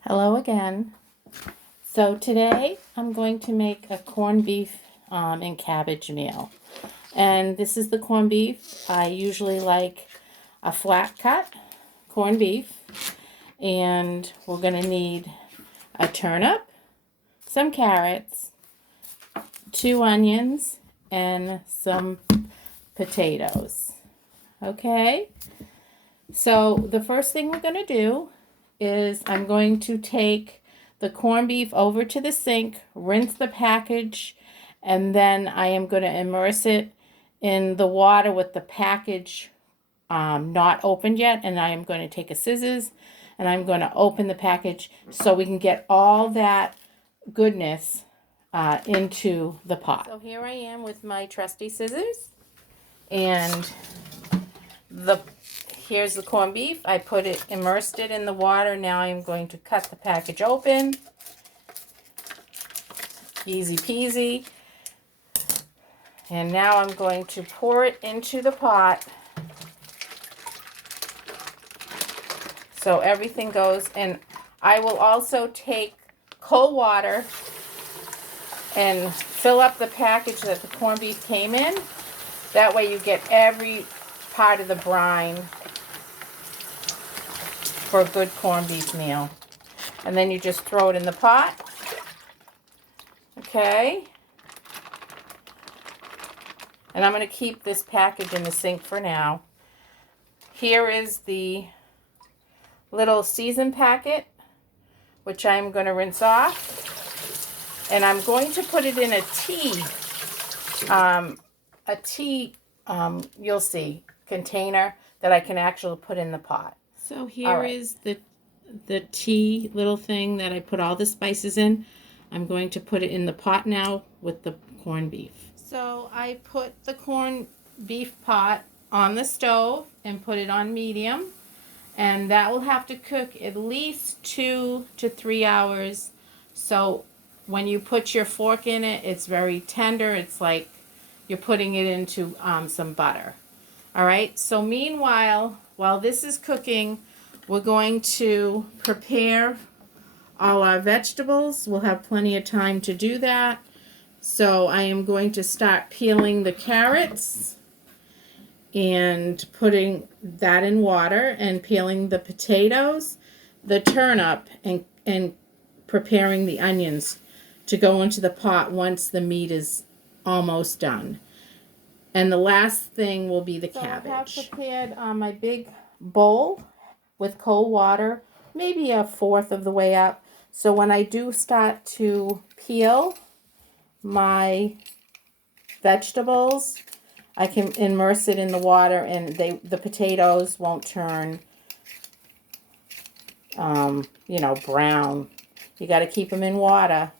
Hello again. So today I'm going to make a corned beef and cabbage meal. And this is the corned beef. I usually like a flat cut corned beef. And we're going to need a turnip, some carrots, 2 onions, and some potatoes. Okay? So the first thing we're going to do is I'm going to take the corned beef over to the sink, rinse the package, and then I am going to immerse it in the water with the package not opened yet. And I am going to take a scissors and I'm going to open the package so we can get all that goodness into the pot. So here I am with my trusty scissors, and here's the corned beef. I immersed it in the water. Now I'm going to cut the package open. Easy peasy. And now I'm going to pour it into the pot. So everything goes, and I will also take cold water and fill up the package that the corned beef came in. That way you get every part of the brine for a good corned beef meal. And then you just throw it in the pot. Okay. And I'm going to keep this package in the sink for now. Here is the little season packet, which I'm going to rinse off. And I'm going to put it in a you'll see, container that I can actually put in the pot. So here is the tea little thing that I put all the spices in. I'm going to put it in the pot now with the corned beef. So I put the corned beef pot on the stove and put it on medium. And that will have to cook at least 2 to 3 hours. So when you put your fork in it, it's very tender. It's like you're putting it into some butter. All right, so meanwhile, while this is cooking, we're going to prepare all our vegetables. We'll have plenty of time to do that. So I am going to start peeling the carrots and putting that in water, and peeling the potatoes, the turnip, and preparing the onions to go into the pot once the meat is almost done. And the last thing will be the cabbage. I have prepared my big bowl with cold water, maybe a fourth of the way up. So when I do start to peel my vegetables, I can immerse it in the water, and the potatoes won't turn, brown. You got to keep them in water.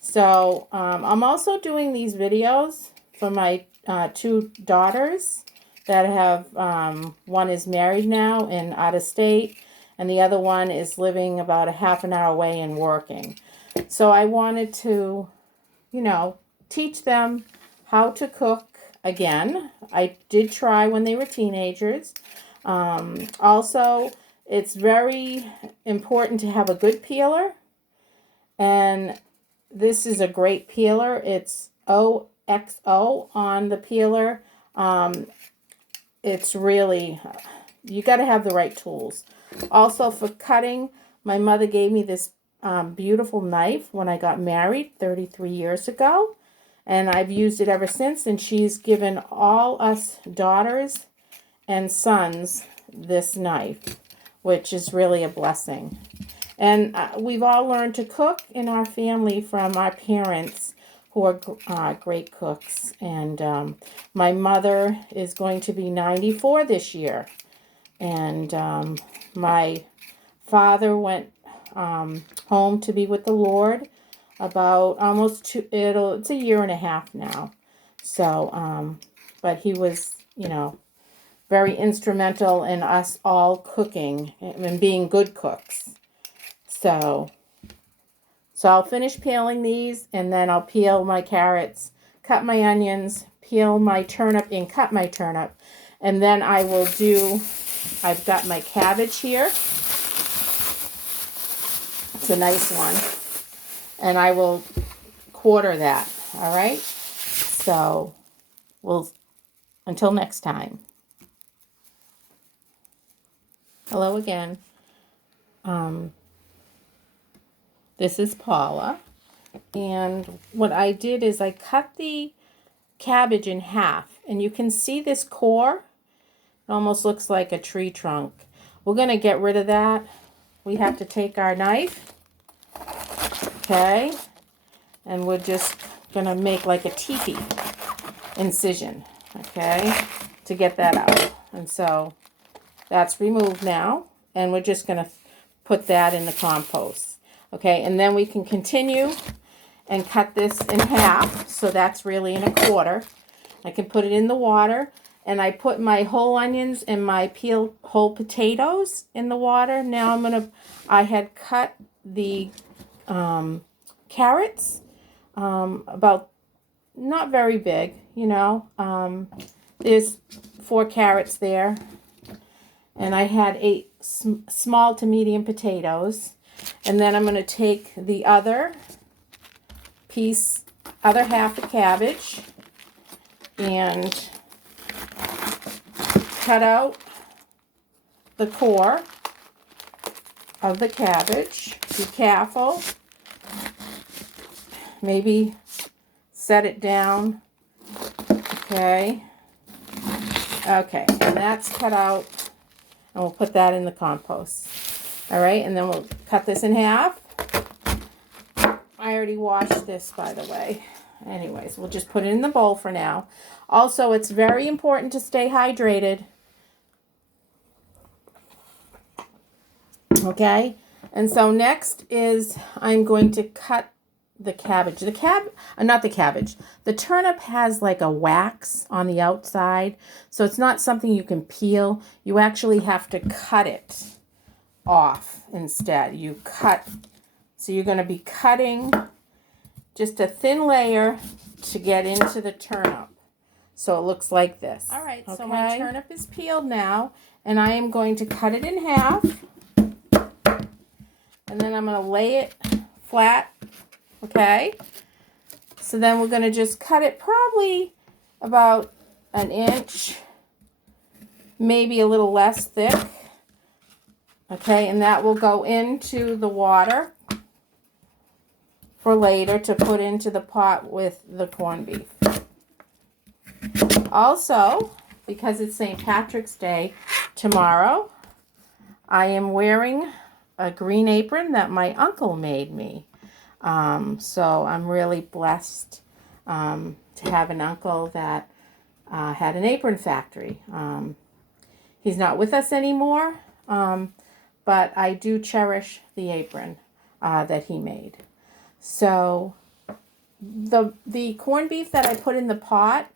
So I'm also doing these videos for my 2 daughters that have, one is married now and out of state, and the other one is living about a half an hour away and working. So I wanted to, teach them how to cook again. I did try when they were teenagers. Also, it's very important to have a good peeler. And this is a great peeler. It's OXO on the peeler. It's really, you got to have the right tools. Also, for cutting, my mother gave me this beautiful knife when I got married 33 years ago. And I've used it ever since, and she's given all us daughters and sons this knife, which is really a blessing. And we've all learned to cook in our family from our parents, who are great cooks. And my mother is going to be 94 this year. And my father went home to be with the Lord about almost it's a year and a half now. So, but he was, very instrumental in us all cooking and being good cooks. So I'll finish peeling these, and then I'll peel my carrots, cut my onions, peel my turnip, and cut my turnip. And then I will I've got my cabbage here. It's a nice one. And I will quarter that, all right? So until next time. Hello again. This is Paula. And what I did is I cut the cabbage in half. And you can see this core. It almost looks like a tree trunk. We're going to get rid of that. We have to take our knife. Okay. And we're just going to make like a teepee incision. Okay. To get that out. And so that's removed now. And we're just going to put that in the compost. Okay. And then we can continue and cut this in half. So that's really in a quarter. I can put it in the water. And I put my whole onions and my peeled whole potatoes in the water. Now I had cut the carrots, about not very big, you know. There's 4 carrots there. And I had 8 small to medium potatoes. And then I'm going to take the other half of cabbage and cut out the core of the cabbage. Be careful. Maybe set it down. Okay. Okay, and that's cut out. And we'll put that in the compost. All right, and then we'll cut this in half. I already washed this, by the way. Anyways, we'll just put it in the bowl for now. Also, it's very important to stay hydrated. Okay, and so next is I'm going to cut the cabbage. Not the cabbage. The turnip has like a wax on the outside, so it's not something you can peel. You actually have to cut it off instead. So you're going to be cutting just a thin layer to get into the turnip. So it looks like this. All right, okay. So my turnip is peeled now, and I am going to cut it in half. And then I'm going to lay it flat. Okay. So then we're going to just cut it probably about an inch, maybe a little less thick. Okay, and that will go into the water for later to put into the pot with the corned beef. Also, because it's St. Patrick's Day tomorrow, I am wearing a green apron that my uncle made me. So I'm really blessed to have an uncle that had an apron factory. He's not with us anymore, but I do cherish the apron that he made. So the corned beef that I put in the pot,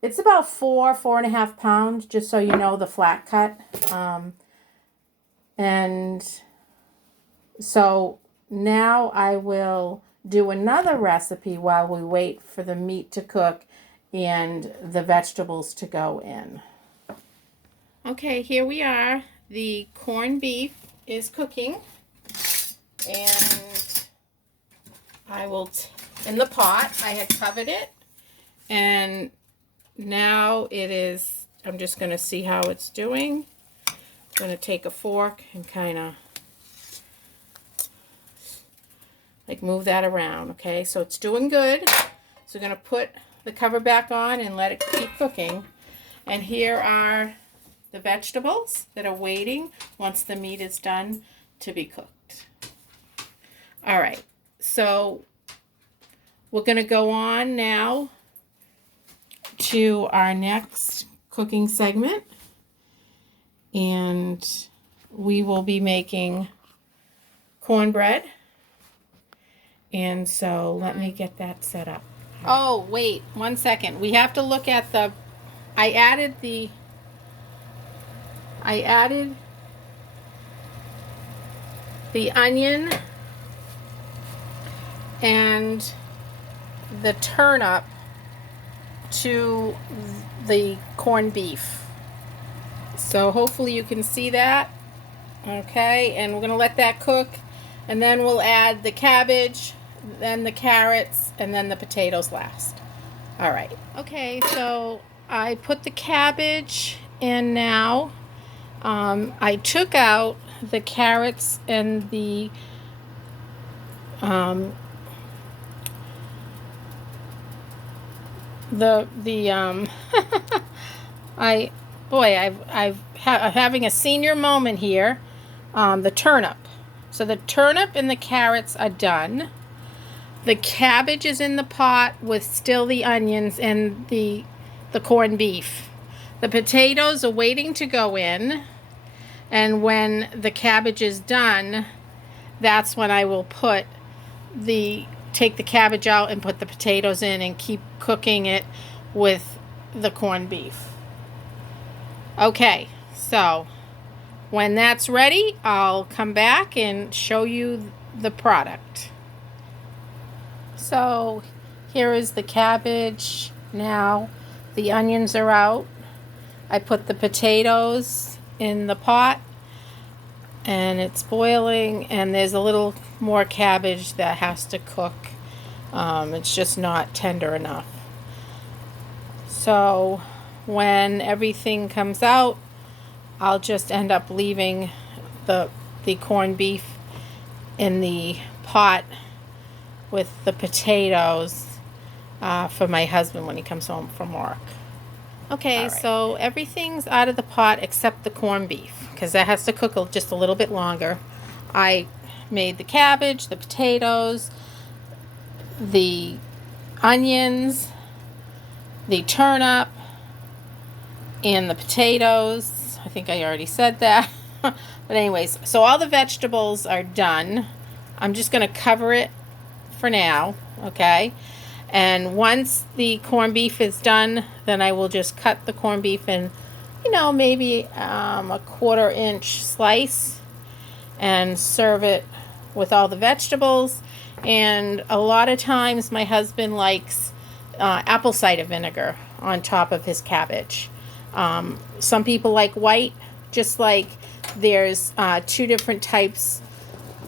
it's about 4.5 pounds, just so you know, the flat cut. And so now I will do another recipe while we wait for the meat to cook and the vegetables to go in. Okay, here we are. The corned beef is cooking, and I will, in the pot, I had covered it, and now it is, I'm just going to see how it's doing. I'm going to take a fork and kind of like move that around, okay? So it's doing good. So we're going to put the cover back on and let it keep cooking. And here are the vegetables that are waiting once the meat is done to be cooked. All right, so we're going to go on now to our next cooking segment. And we will be making cornbread. And so let me get that set up. Oh, wait, 1 second. We have to look at I added the onion and the turnip to the corned beef. So hopefully you can see that. Okay, and we're going to let that cook And then we'll add the cabbage, then the carrots, and then the potatoes last. All right. Okay, so I put the cabbage in now. I took out the carrots and the I'm having a senior moment here. The turnip. So the turnip and the carrots are done. The cabbage is in the pot with still the onions and the corned beef. The potatoes are waiting to go in. And when the cabbage is done, that's when I will take the cabbage out and put the potatoes in and keep cooking it with the corned beef. Okay, so when that's ready, I'll come back and show you the product. So here is the cabbage now. The onions are out. I put the potatoes in the pot and it's boiling, and there's a little more cabbage that has to cook. It's just not tender enough. So when everything comes out, I'll just end up leaving the corned beef in the pot with the potatoes for my husband when he comes home from work. Okay, right. So everything's out of the pot except the corned beef, because that has to cook just a little bit longer. I made the cabbage, the potatoes, the onions, the turnip, and the potatoes. I think I already said that. But anyways, so all the vegetables are done. I'm just going to cover it for now, okay? And once the corned beef is done, then I will just cut the corned beef in, maybe a 1/4 inch slice and serve it with all the vegetables. And a lot of times my husband likes apple cider vinegar on top of his cabbage. Some people like white, just like there's 2 different types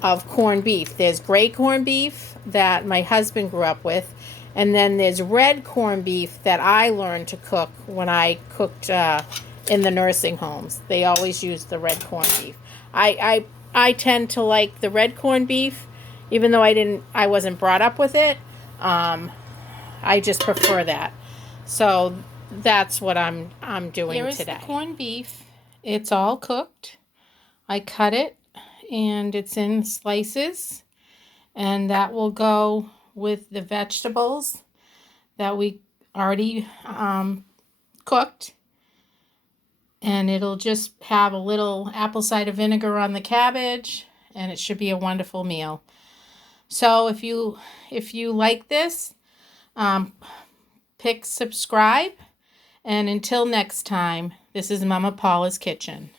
of corned beef. There's gray corned beef that my husband grew up with, and then there's red corned beef that I learned to cook when I cooked in the nursing homes. They always use the red corned beef. I tend to like the red corned beef, even though I wasn't brought up with it. I just prefer that. So that's what I'm doing today. Here's the corned beef. It's all cooked. I cut it and it's in slices, and that will go with the vegetables that we already cooked, and it'll just have a little apple cider vinegar on the cabbage, and it should be a wonderful meal. So if you like this, pick subscribe, and until next time, this is Mama Paula's Kitchen.